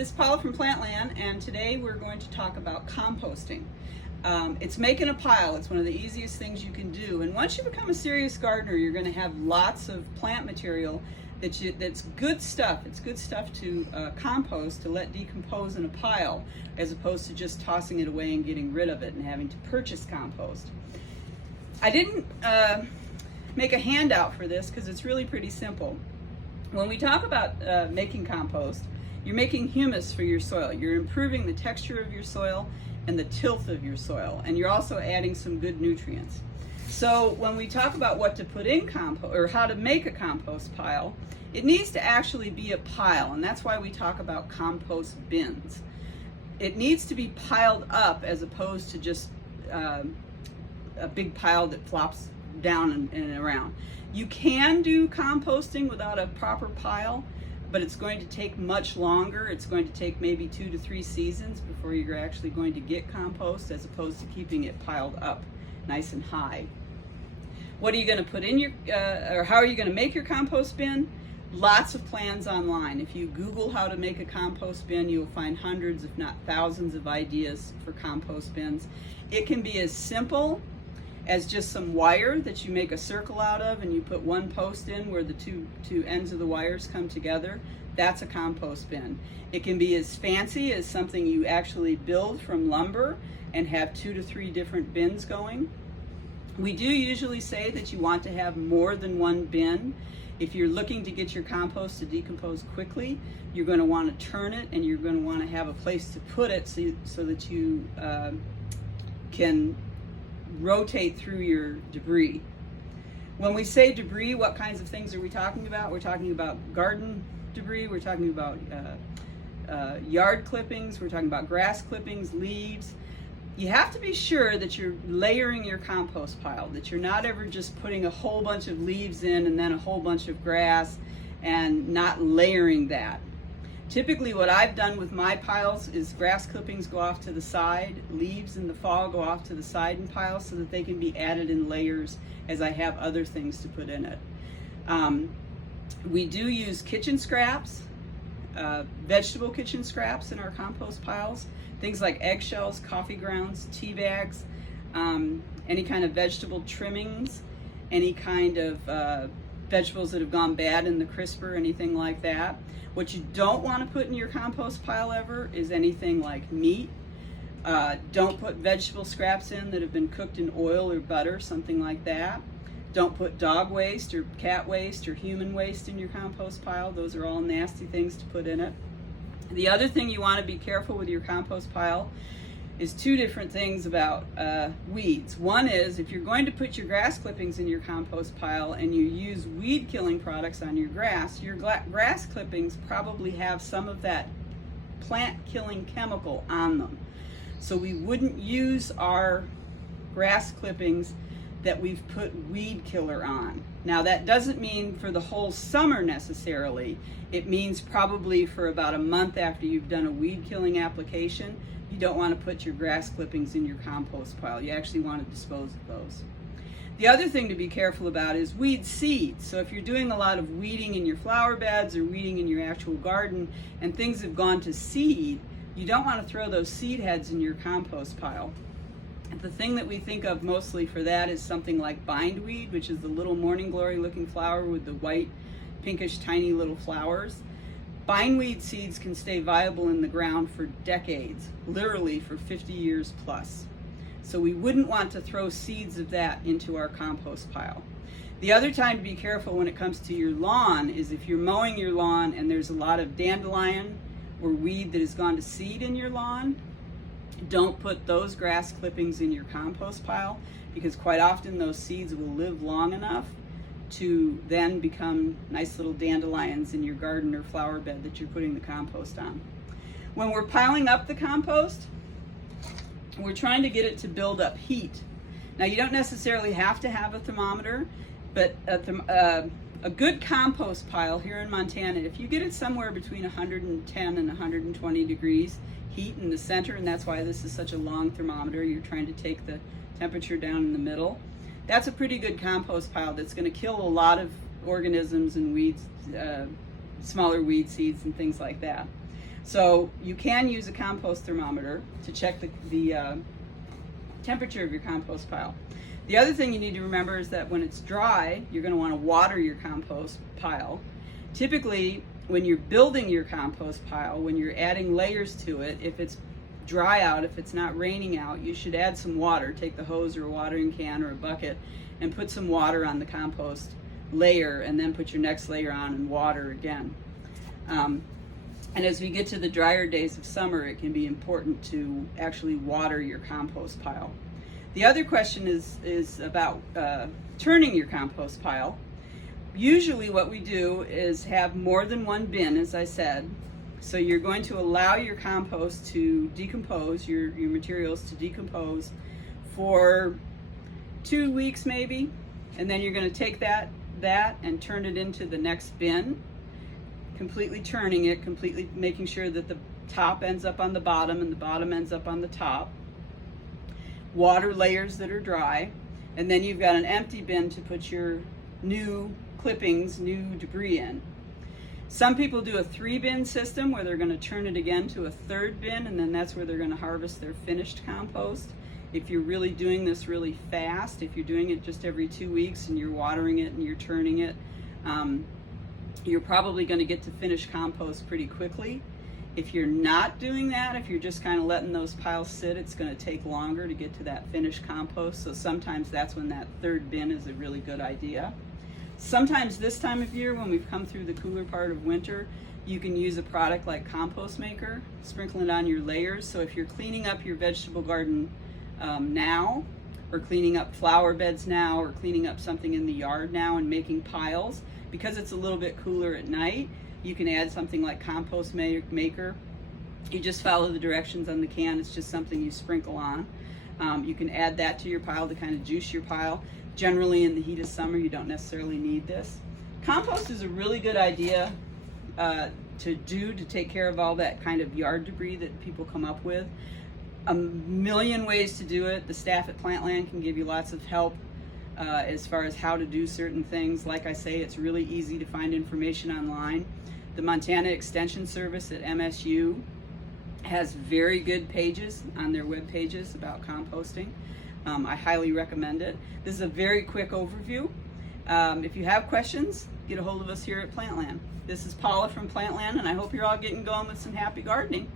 This is Paula from Plantland, and today we're going to talk about composting. It's making a pile. It's one of the easiest things you can do, and once you become a serious gardener, you're going to have lots of plant material that's good stuff. It's good stuff to compost, to let decompose in a pile, as opposed to just tossing it away and getting rid of it and having to purchase compost. I didn't make a handout for this because it's really pretty simple. When we talk about making compost, you're making humus for your soil. You're improving the texture of your soil and the tilth of your soil, and you're also adding some good nutrients. So when we talk about what to put in compost, or how to make a compost pile, it needs to actually be a pile, and that's why we talk about compost bins. It needs to be piled up as opposed to just a big pile that flops down and around. You can do composting without a proper pile, but it's going to take much longer. It's going to take maybe 2 to 3 seasons before you're actually going to get compost, as opposed to keeping it piled up nice and high. What are you going to put in your, or how are you going to make your compost bin? Lots of plans online. If you Google how to make a compost bin, you'll find hundreds, if not thousands, of ideas for compost bins. It can be as simple as just some wire that you make a circle out of, and you put one post in where the two ends of the wires come together. That's a compost bin. It can be as fancy as something you actually build from lumber and have 2 to 3 different bins going. We do usually say that you want to have more than one bin. If you're looking to get your compost to decompose quickly, you're going to want to turn it, and you're going to want to have a place to put it so that you can rotate through your debris. When we say debris, what kinds of things are we talking about? We're talking about garden debris, we're talking about yard clippings, we're talking about grass clippings, leaves. You have to be sure that you're layering your compost pile, that you're not ever just putting a whole bunch of leaves in and then a whole bunch of grass and not layering that. Typically what I've done with my piles is grass clippings go off to the side, leaves in the fall go off to the side in piles so that they can be added in layers as I have other things to put in it. We do use kitchen scraps, vegetable kitchen scraps in our compost piles, things like eggshells, coffee grounds, tea bags, any kind of vegetable trimmings, any kind of vegetables that have gone bad in the crisper, anything like that. What you don't want to put in your compost pile ever is anything like meat. Don't put vegetable scraps in that have been cooked in oil or butter, something like that. Don't put dog waste or cat waste or human waste in your compost pile. Those are all nasty things to put in it. The other thing you want to be careful with your compost pile is 2 different things about weeds. One is, if you're going to put your grass clippings in your compost pile and you use weed killing products on your grass clippings probably have some of that plant killing chemical on them. So we wouldn't use our grass clippings that we've put weed killer on. Now that doesn't mean for the whole summer necessarily. It means probably for about a month after you've done a weed killing application. You don't want to put your grass clippings in your compost pile. You actually want to dispose of those. The other thing to be careful about is weed seeds. So if you're doing a lot of weeding in your flower beds or weeding in your actual garden and things have gone to seed, you don't want to throw those seed heads in your compost pile. The thing that we think of mostly for that is something like bindweed, which is the little morning glory looking flower with the white, pinkish, tiny little flowers. Bindweed seeds can stay viable in the ground for decades, literally for 50 years plus. So we wouldn't want to throw seeds of that into our compost pile. The other time to be careful when it comes to your lawn is if you're mowing your lawn and there's a lot of dandelion or weed that has gone to seed in your lawn. Don't put those grass clippings in your compost pile, because quite often those seeds will live long enough to then become nice little dandelions in your garden or flower bed that you're putting the compost on. When we're piling up the compost, we're trying to get it to build up heat. Now you don't necessarily have to have a thermometer, but a good compost pile here in Montana, if you get it somewhere between 110 and 120 degrees heat in the center, and that's why this is such a long thermometer, you're trying to take the temperature down in the middle, that's a pretty good compost pile that's going to kill a lot of organisms and weeds smaller weed seeds and things like that. So you can use a compost thermometer to check the temperature of your compost pile. The other thing you need to remember is that when it's dry, you're going to want to water your compost pile. Typically, when you're building your compost pile, when you're adding layers to it, if it's dry out, if it's not raining out, you should add some water. Take the hose or a watering can or a bucket and put some water on the compost layer, and then put your next layer on and water again. And as we get to the drier days of summer, it can be important to actually water your compost pile. The other question is about turning your compost pile. Usually what we do is have more than one bin, as I said. So you're going to allow your compost to decompose, your materials to decompose for 2 weeks maybe, and then you're going to take that and turn it into the next bin, completely turning it, completely making sure that the top ends up on the bottom and the bottom ends up on the top. Water layers that are dry, and then you've got an empty bin to put your new clippings, new debris in. Some people do a 3-bin system where they're going to turn it again to a 3rd bin, and then that's where they're going to harvest their finished compost. If you're really doing this really fast, if you're doing it just every 2 weeks and you're watering it and you're turning it, you're probably going to get to finished compost pretty quickly. If you're not doing that, if you're just kind of letting those piles sit, it's going to take longer to get to that finished compost. So sometimes that's when that 3rd bin is a really good idea. Sometimes this time of year, when we've come through the cooler part of winter, you can use a product like Compost Maker, sprinkle it on your layers. So if you're cleaning up your vegetable garden now, or cleaning up flower beds now, or cleaning up something in the yard now and making piles, because it's a little bit cooler at night, you can add something like Compost Maker. You just follow the directions on the can. It's just something you sprinkle on. You can add that to your pile to kind of juice your pile. Generally in the heat of summer, you don't necessarily need this. Compost is a really good idea to take care of all that kind of yard debris that people come up with. A million ways to do it. The staff at Plantland can give you lots of help as far as how to do certain things. Like I say, it's really easy to find information online. The Montana Extension Service at MSU has very good pages on their web pages about composting. I highly recommend it. This is a very quick overview. If you have questions, get a hold of us here at Plantland. This is Paula from Plantland, and I hope you're all getting going with some happy gardening.